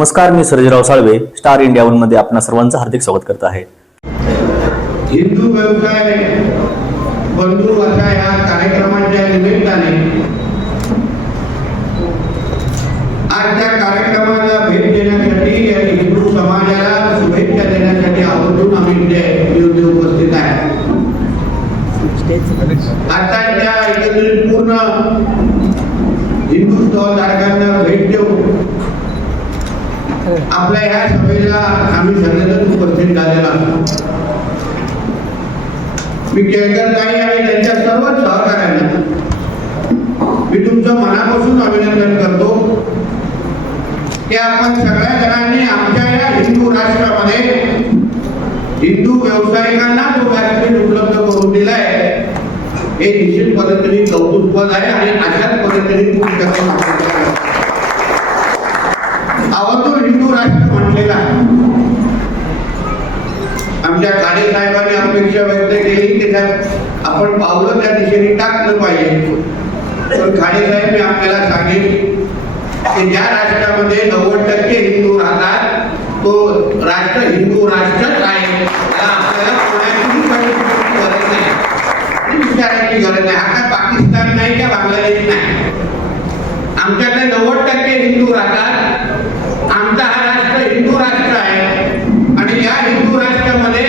नमस्कार मी Sarjerao Salve star India वनमध्ये आपणा सर्वांचं हार्दिक स्वागत करत आहे. हिंदू व्यवसाय बंधू अशा या कार्यक्रमाच्या निमित्ताने आज त्या कार्यक्रमाला भेट देण्यासाठी या हिंदू समाजाला शुभेच्छा देण्यासाठी आवर्जून आम्ही इथे उपस्थित आहे. आता त्या एकत्रित पूर्ण हिंदू धारकांना भेट देऊन आपल्या या सभेला आम्ही सगळ्यांना उपस्थित झालेला मी केळकर काही आणि त्यांच्या सर्व सहकार्यांना मी तुमचं मनापासून अभिनंदन करतो की आपण सगळ्या जणांनी आमच्या या हिंदू राष्ट्रामध्ये हिंदू व्यावसायिकांना जो व्यासपीठ उपलब्ध करून दिलाय. हे निश्चित पद्धतीने कौतुकपद आहे आणि अशाच पद्धतीने पुस्तकं कुठेही त्याच्यात आपण पावलं त्या दिशेने टाकलं पाहिजे. पण खाणे साहेब मी आपल्याला सांगेन की ज्या राष्ट्रामध्ये नव्वद टक्के हिंदू राहतात तो राष्ट्र हिंदू राष्ट्रच आहे. आपल्याला गरज नाही. विचारायची गरज नाही. आता पाकिस्तान नाही का बांगलादेश नाही? आमच्याकडे नव्वद टक्के हिंदू राहतात आमचा हा राष्ट्र हिंदू राष्ट्र आहे आणि या हिंदू राष्ट्रामध्ये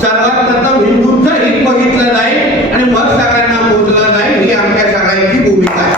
सर्वात प्रथम हिंदूंचं हित बघितलं जाईल आणि मग सगळ्यांना मोजलं जाईल ही आमच्या सगळ्यांची भूमिका आहे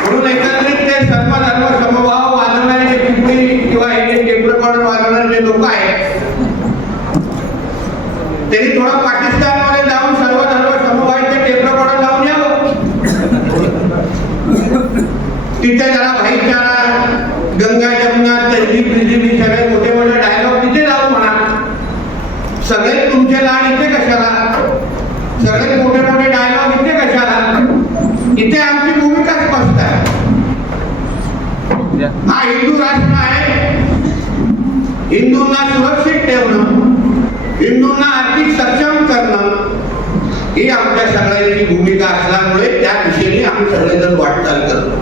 म्हणून एकत्रित ते सर्व धर्म समभाव वाजवणारे जे पिंपरी किंवा हे टेप रेकॉर्डर वाजवणारे जे लोक आहेत त्यांनी थोडं पाकिस्तानमध्ये जाऊन सर्व सर्व समभावाचे टेप रेकॉर्डर लावून यावं तिथे जरा भाईचारा गंगा जमुना तहजीब बिजीब सगळे मोठे मोठे डायलॉग तिथे लावून म्हणा सगळे तुमचे लाड इथे कशाला? सगळे मोठे मोठे डायलॉग इथे कशाला? इथे आमची भूमिका स्पष्ट आहे. हा हिंदू राष्ट्र आहे. हिंदूंना सुरक्षित ठेवणं हिंदूंना ही सगळ्यांची भूमिका असल्यामुळे त्या दिशेने आम्ही सगळेजण वाटचाल करतो.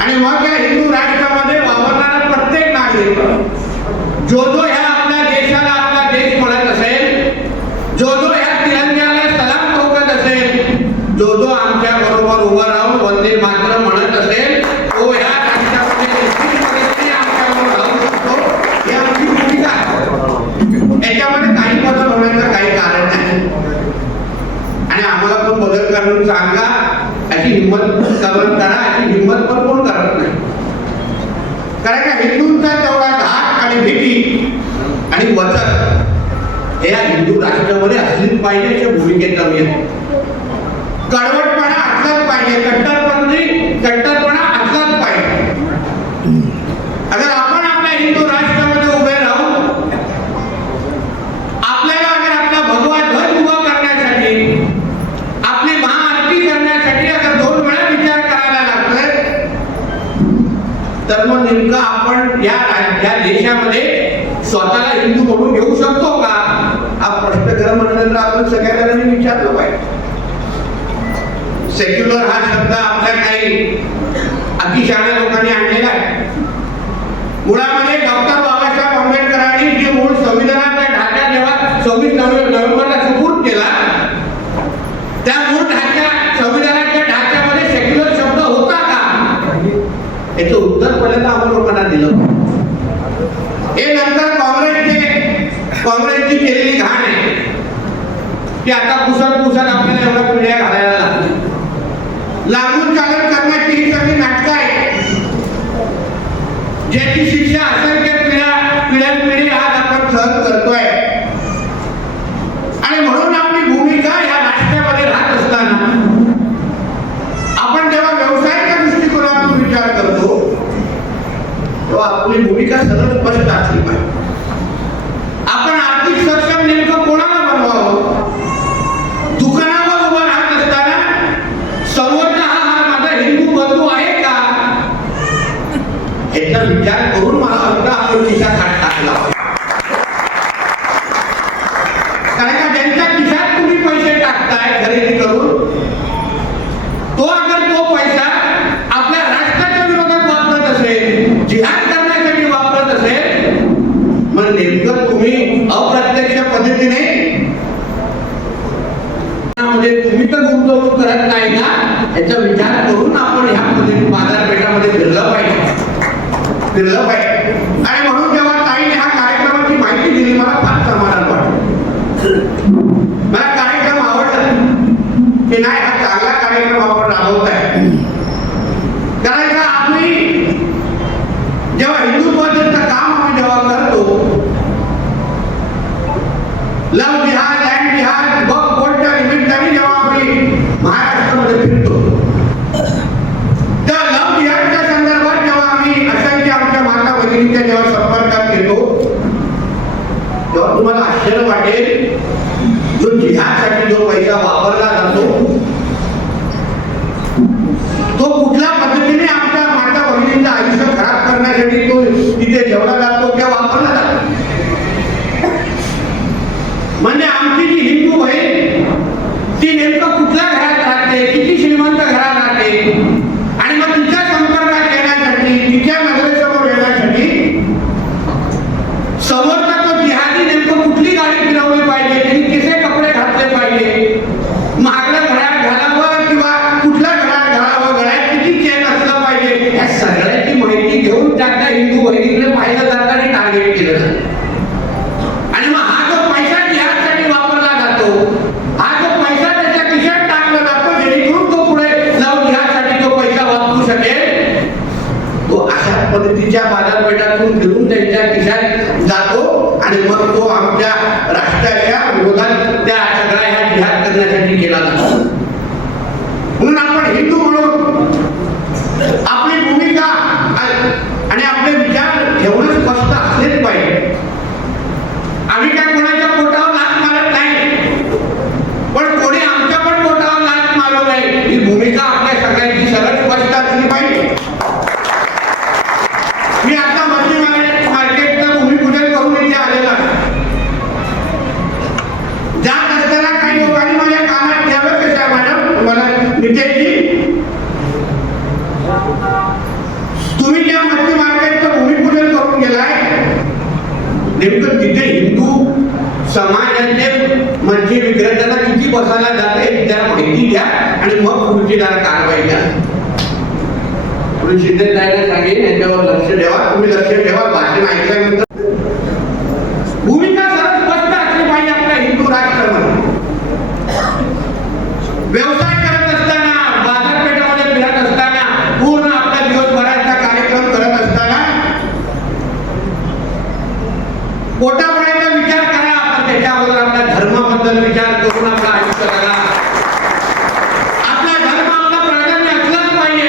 आणि मग या हिंदू राष्ट्रामध्ये वावरणारा प्रत्येक नागरिक जो जो ह्या आपल्या देशाला आपला देश म्हणत असेल जो जो ह्या तिरंग्याला सलाम ठोकत असेल जो जो आमच्या बरोबर उभा राहून वंदे मात्र म्हणत असेल तो ह्या राष्ट्रामध्ये निश्चितपणे आमच्याबरोबर राहू शकतो ही आमची भूमिका आहे याच्यामध्ये काही बदल होण्याचं काही कारण नाही आणि आम्हाला पण बदल करून सांगा अशी हिंमत करून करा अशी हिंमत पण कोण करत नाही कारण का हिंदूंचा तेवढा घाट आणि भीती आणि वचन हे या हिंदू राष्ट्रामध्ये असलीच पाहिजे अशा भूमिकेत आम्ही येतो. कडवटपणा असलाच पाहिजे कट्टरपंथी कट्टर असलाच पाहिजे अगर आपण आपल्या हिंदू राष्ट्रामध्ये उभे राहू आपल्याला अगर आपला भगवा ध्वज उभा करण्यासाठी आपली महाआरती करण्यासाठी अगर दोन वेळा विचार करायला लागतोय तर मग नेमकं आपण या राज- या देशामध्ये स्वतःला हिंदू म्हणून घेऊ शकतो का हा प्रश्न खरं म्हणलं तर आपण सगळ्या जणांनी विचारलं पाहिजे सेक्युलर हा शब्द आपल्या काही अतिशहाण्या लोकांनी आणलेला आहे. मुळामध्ये डॉक्टर बाबासाहेब आंबेडकरांनी जे मूळ संविधानाचा ढाचा जेव्हा सव्वीस नोव्हे- नोव्हेंबरला सुपूर्द केला त्या मूळ ढाच्या संविधानाच्या ढाच्यामध्ये सेक्युलर शब्द होता का याचं उत्तर पहिल्यांदा आपण लोकांना दिलं हे नंतर काँग्रेसचे काँग्रेसची केलेली घाण आहे की आता पुसत पुसत आपल्याला एवढ्या पिढ्या घालायला लागल्या लागून चालन करण्याची ही सगळी नाटकं आहेत ज्याची शिक्षा असंख्य पिढ्या पिढ्यानपिढी आज आपण सहन करतोय आणि म्हणून आपली भूमिका या राष्ट्रामध्ये राहत असताना आपण जेव्हा व्यवसायाच्या दृष्टिकोनातून विचार करतो तेव्हा आपली भूमिका सरळ स्पष्ट असली पाहिजे आपण आर्थिक सक्षम नेमकं कोणाला बनवावं दुकानावर उभं राहत असताना समोरचा हा हा माझा हिंदू बंधू आहे का याचा विचार करून मला वाटतं आपण खिशात हात टाकला पाहिजे. कारण का ज्यांच्या खिशात तुम्ही पैसे टाकताय खरेदी करून तो अगर तो पैसा आपल्या राष्ट्राच्या विरोधात वापरत पद्धतीने मध्ये तुम्ही तर गुंतवणूक करत नाही ना याचा विचार करून आपण ह्या पद्धती बाजारपेठामध्ये फिरलं पाहिजे फिरलं पाहिजे आणि म्हणून जेव्हा ताईने ह्या कार्यक्रमाची माहिती दिली मला फार समाधान वाटलं. मला कार्यक्रम आवडला. की नाही हा चांगला कार्यक्रम आपण राबवत आहे कारण का आम्ही जेव्हा हिंदुत्वाचं काम आम्ही जेव्हा करतो लव जिहाद अँड जिहाद बग बोलच्या निमित्ताने जेव्हा आम्ही महाराष्ट्रामध्ये फिरतो त्या लव जिहादच्या संदर्भात जेव्हा आम्ही असंख्य आमच्या माता भगिनींच्या जेव्हा संपर्कात येतो तेव्हा तुम्हाला आश्चर्य वाटेल. जो जिहादसाठी जो पैसा वापरला जातो तो कुठल्या पद्धतीने आमच्या माता भगिनींचं आयुष्य खराब करण्यासाठी तो तिथे ठेवला जातो किंवा वापरला जातो म्हणजे आमची जी हिंदू बहीण ती नेमकं कुठल्या घरात राहते किती श्रीमंत घरात राहते आणि मग तिच्या संपर्कात येण्यासाठी तिच्या नजरेसमोर येण्यासाठी समोरचा तो जिहादी नेमकं कुठली गाडी फिरवली पाहिजे त्यांनी कसे कपडे घातले पाहिजे महागडं घड्याळ घालावं किंवा कुठल्या घड्याळ घालावं गळ्यात किती चेन असलं पाहिजे या सगळ्याची माहिती घेऊन त्या त्या हिंदू बहिणीकडे पाहिलं जातं आणि टार्गेट केलं जातं आणि मग हा जो पैसा जिहादसाठी वापरला जातो हा जो पैसा त्याच्या खिशात टाकला जातो जेणेकरून तो पुढे जाऊन जिहादसाठी तो पैसा वापरू शकेल तो अशा बाजारपेठातून फिरून त्यांच्या खिशात जातो आणि मग तो आमच्या राष्ट्राच्या विरोधात त्या सगळ्या ह्या जिहाद करण्यासाठी केला जातो. म्हणून आपण हिंदू म्हणून आपली भूमिका आणि आपले विचार ठेवणं स्पष्ट असलेच पाहिजे. आम्ही काय कोणाच्या पोटावर लाच मारत नाही पण कोणी आमच्या पण पोटावर लाच मारत नाही ही भूमिका आपल्या सगळ्यांची सरळ स्पष्ट असली पाहिजे मी आता मच्छी मार्केटचा मार्केटचं भूमिपूजन करून इथे आलेला आहे. जात असताना काही लोकांनी माझ्या कानात घ्यावं कशा मॅडम? मला नितेशजी तुम्ही ज्या मच्छी मार्केटचं भूमिपूजन करून गेलाय? नेमकं तिथे हिंदू समाजाचे म्हणजे विक्रेत्यांना किती बसायला जाते ही त्याला माहिती द्या आणि मग पुढची जरा कारवाई द्या तुम्ही शिंदे साहेबांना सांगेन याच्यावर लक्ष ठेवा तुम्ही लक्ष ठेवा भाषण ऐकल्यानंतर भूमिका सरळ स्पष्ट असली पाहिजे आपल्या हिंदू राष्ट्रामध्ये व्यवसाय करत असताना बाजारपेठामध्ये फिरत असताना पूर्ण आपल्या दिवसभराचा कार्यक्रम करत असताना पोटापाण्याचा विचार करा आपण त्याच्या अगोदर आपल्या धर्माबद्दल विचार करून आपलं आयुष्य करा आपला धर्म आपला प्राधान्य असलाच पाहिजे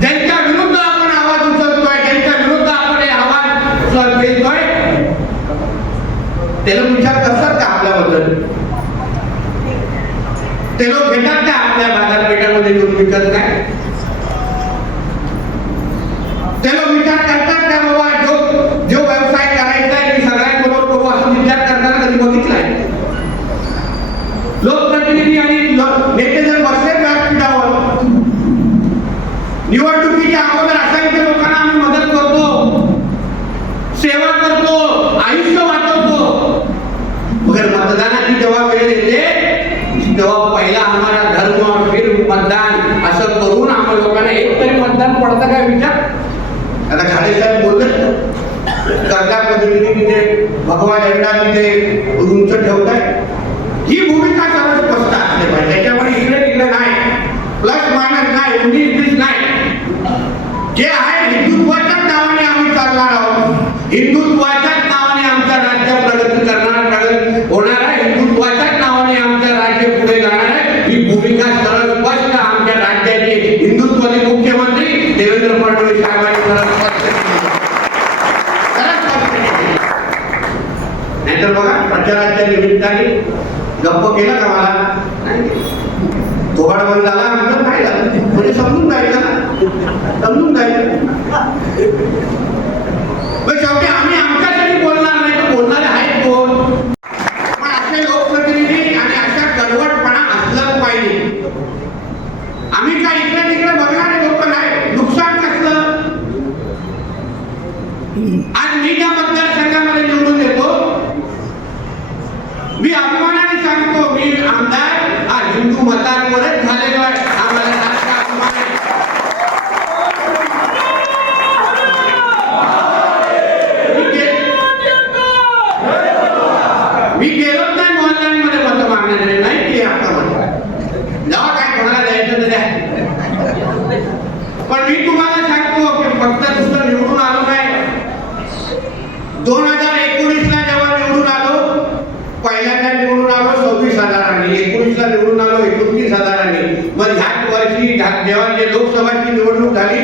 ज्यांच्या विरुद्ध आपण आवाज उचलतोय ज्यांच्या विरुद्ध आपण हे आवाज देतोय ते लोक विचार करतात का आपल्याबद्दल? ते लोक घेतात का आपल्या बाजारपेठामध्ये येऊन विकत काय? ते लोक विचार करतात का बाबा जो जो व्यवसाय करायचा आहे मी सगळ्यांबरोबर करू असं विचार करताना कधी बघितलाय लोकप्रतिनिधी आणि नेते जर बसले व्यासपीठावर. निवडणुकीच्या अगोदर असंख्य लोकांना आम्ही मदत करतो सेवा करतो आयुष्य वाचवतो मगर मतदानाची जेव्हा वेळ येते तेव्हा पहिला आम्हाला धर्म फिर मतदान असं करून आम्हा लोकांना संविधान पडता काय विचार? आता खाडे साहेब बोलत कर्जा पद्धतीने तिथे भगवा झेंडा तिथे उंच ठेवताय ही भूमिका सर्व स्पष्ट असली पाहिजे त्याच्यामुळे इकडे तिकडे नाही प्लस मायनस नाही उन्नीस बीस नाही जे आहे हिंदुत्वाच्याच नावाने आम्ही चालणार आहोत हिंदुत्वाच्याच नावाने आमचं राज्य प्रगती करणार प्रगत होणार आहे हिंदुत्वाच्याच नावाने आमचं राज्य पुढे जाणार आहे ही भूमिका सरळ स्पष्ट आमच्या राज्याचे हिंदुत्वाचे मुख्यमंत्री देवेंद्र फडणवीस साहेबांनी सरळ स्पष्ट केली. सरळ स्पष्ट केली. नाहीतर बघा प्रचाराच्या निमित्ताने गप्प केलं का मला. थोबाड बंद झाला आमचं काय झालं म्हणजे समजून जायचं ना. समजून जायचं पण शेवटी आम्ही आमच्यासाठी बोलणार नाही तर बोलणारे आहेत कोण पण असे लोकप्रतिनिधी आणि अशा कडवटपणा असलंच पाहिजे आम्ही काय इकडे तिकडे बघणारे लोक नाही नुकसान कसलं आज मी ज्या मतदारसंघामध्ये निवडून येतो मी अभिमानाने सांगतो मी आमदार हा हिंदू मतांवरच झालेलो आहे आम्हाला जास्त अभिमान आहे मी गे- मी गेलोच नाही मोहल्ल्यांमध्ये मतं मागण्याकडे नाही की आता मत जेव्हा काय कोणाला द्यायचं तर द्या पण मी तुम्हाला सांगतो की फक्त नुसतं निवडून आलो नाही दोन हजार एकोणीस ला जेव्हा निवडून आलो पहिल्यांदा निवडून आलो सव्वीस हजारांनी एकोणीस ला निवडून आलो एकोणतीस हजारांनी मग ह्याच वर्षी ह्या- जेव्हा जे लोकसभाची निवडणूक झाली.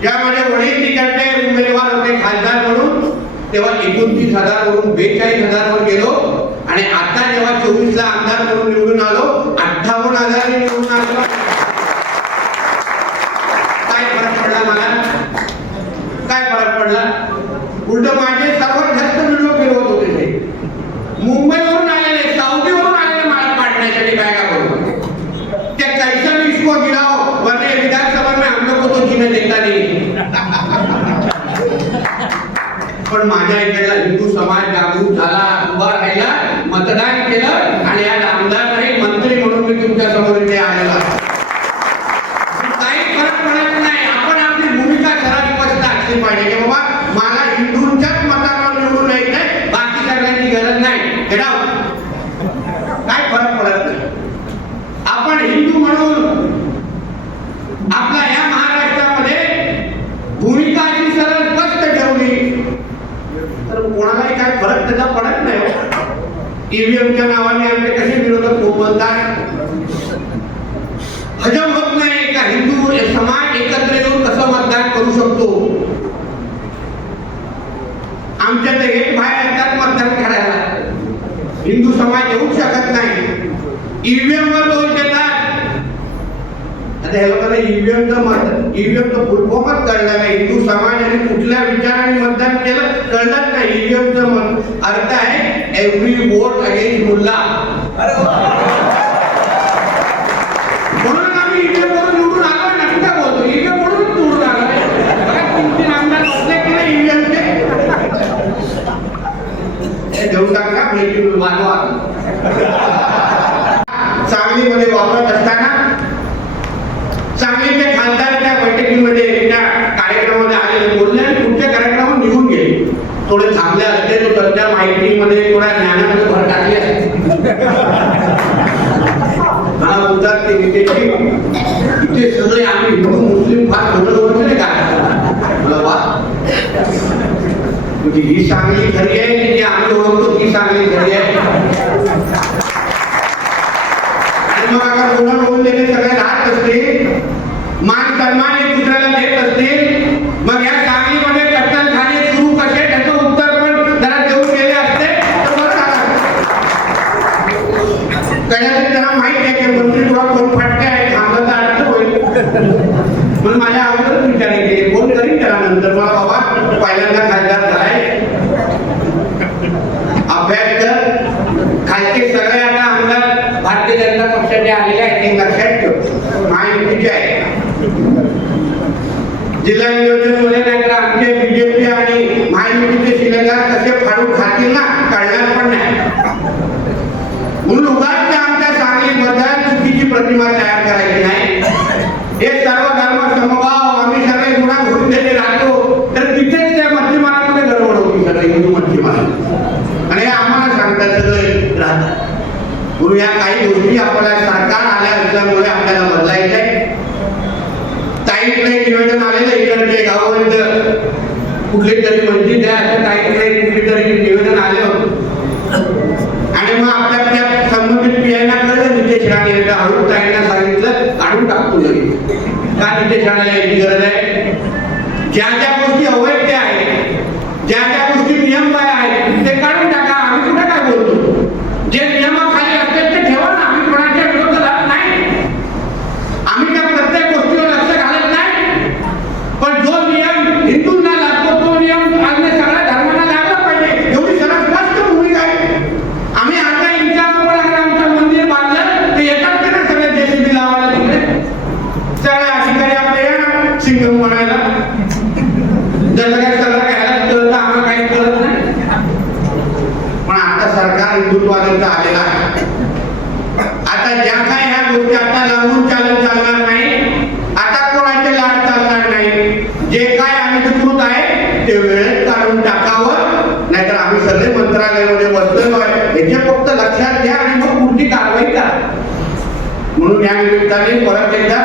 ज्यामध्ये वडील तिकडचे उमेदवार होते खासदार म्हणून. तेव्हा एकोणतीस हजार वरून बेचाळीस हजार वर गेलो. आणि आता जेव्हा चोवीस ला आमदार म्हणून निवडून आलो अठ्ठावन्न हजार निवडून आलो. काय फरक पडला मला? काय फरक पडला उलट माझे सर्वात जास्त व्हिडिओ फिरवत होते ते मुंबईवरून आलेले साऊदीवरून आलेले मला पाडण्यासाठी काय का करू ते को गिराओ वरने विधानसभा में हम लोग को तो जीने देता नहीं पण माझ्या इकडला हिंदू समाज जागरूक झाला उभा राहिला मतदान केलं आणि आज आमदार नाही मंत्री म्हणून मी तुमच्यासमोर इथे आलो आहे. काही फरक पडत नाही आपण आपली भूमिका खरा स्पष्ट असली पाहिजे की बाबा मला हिंदूंच्याच मतावर निवडून यायचंय बाकी सगळ्यांची गरज नाही Get out. काय फरक पडत नाही आपण हिंदू म्हणून आपल्या या महाराष्ट्रामध्ये भूमिका अशी सरळ स्पष्ट ठेवली तर कोणालाही काय फरक त्याचा पडत नाही ईव्हीएमच्या नावाने आपले कसे विरोधक खूप बोलतात? हजम होत नाही का हिंदू समाज एकत्र येऊन कसं मतदान करू शकतो? आमच्या तर एक बाहेर येतात मतदान करायला. हिंदू समाज येऊ शकत नाही. ईव्हीएम वर दोष देतात. आता हे लोकांना ईव्हीएमचं मत ईव्हीएमचं फुलफॉर्मच कळलं नाही. हिंदू समाज आणि कुठल्या विचाराने मतदान केलं कळलंच नाही. ईव्हीएमचं मत अर्थ आहे एव्हरी वोट अगेन मुल्ला म्हणून आम्ही निवडून आलो ना कुठे बोलतो? निवडून बघा आमदार बसले की नाही ईव्हीएमचे हे देऊन टाका ब्रेकिंग वाजवा सांगलीमध्ये वापरत असताना सांगलीचे खासदार त्या बैठकीमध्ये त्या कार्यक्रमामध्ये आलेले बोलले आणि पुढच्या कार्यक्रमावर निघून गेले थोडे चांगले असते तो त्यांच्या माहितीमध्ये थोड्या ज्ञानामध्ये भर टाकली असते मला बोलतात ते नितेशजी इथे सगळे आम्ही हिंदू मुस्लिम फार भरत होते नाही का? मला वा. म्हणजे ही चांगली खरी आहे की जी आम्ही ओळखतो ती चांगली खरी आहे. आणि मग आता कोणा होऊन देणे सगळे राहत असतील? मान सन्मान एक दुसऱ्याला देत असतील मग या सांगलीमध्ये कत्तलखाने सुरू कसे त्याचं उत्तर पण जरा देऊन गेले असते तर बरं झालं कदाचित त्यांना माहीत आहे की मंत्री तुला कोण फटके आहे थांबलं तर अर्थ होईल पण माझ्या अगोदरच विचार केले कोण करीन त्याला नंतर मला बाबा पहिल्यांदा खासदार झालाय अभ्यास कर खालचे सगळे आता आमदार भारतीय जनता पक्षाने आलेले आहेत हे लक्षात ठेव. महायुतीचे आहे. जिल्हा नियोजनमध्ये नाही तर आमचे बीजेपी आणि महायुतीचे शिलेदार कसे फाडून खातील ना कळणार पण नाही. म्हणून उगाच त्या आमच्या सांगलीबद्दल चुकीची प्रतिमा तयार करायची नाही. हे सर्व धर्म समभाव आम्ही सगळे गुणा घरून देते राहतो. तर तिथेच त्या मच्छीमारांमध्ये गडबड होती सगळे हिंदू मच्छीमार आणि आम्हाला सांगतात सगळे राहतात. म्हणून या काही गोष्टी आपल्याला सरकार आल्या असल्यामुळे आपल्याला बदलायच्या आहे. नाही निवेदन आलेलं इकडचे गावामध्ये कुठली तरी मस्जिद द्या असं ताईकडे कुठली तरी निवेदन आले आणि मग आपल्या त्या संबंधित पियांना कळलं नितेश राणे यांना हळू ताईंना सांगितलं काढून टाकतो घरी का नितेश राणेला याची गरज आहे? ज्या ज्या गोष्टी अवैध त्या आहेत ज्या ज्या गोष्टी नियम काय आहेत ते काढून टाका आम्ही कुठे काय बोलतो जे नियमाखाली असतील ते ठेवा ना आम्ही कोणाच्या विरोधात नाही आम्ही त्या प्रत्येक गोष्टीवर लक्ष घालत नाही पण जो नियम हिंदूंना लागतो तो नियम अन्य सगळ्या धर्मांना लागला पाहिजे एवढी सरळ स्पष्ट भूमिका आहे आम्ही अर्धा इंचावर पण अगर आमचं मंदिर बांधलं तर येतात की नाही सगळे जेसीबी लावायला तिकडे सगळे अधिकारी आपले या ना सिंगम म्हणायला पर्यंत आलेला आहे आता ज्या काय ह्या गोष्टी आता लावून चालत चालणार नाही आता कोणाचे लाट चालणार नाही. जे काय अधिकृत आहे ते वेळेत काढून टाकावं. नाहीतर आम्ही सगळे मंत्रालयामध्ये बसलेलो आहे. याचे फक्त लक्षात घ्या आणि मग पुढची कारवाई करा. म्हणून या निमित्ताने परत एकदा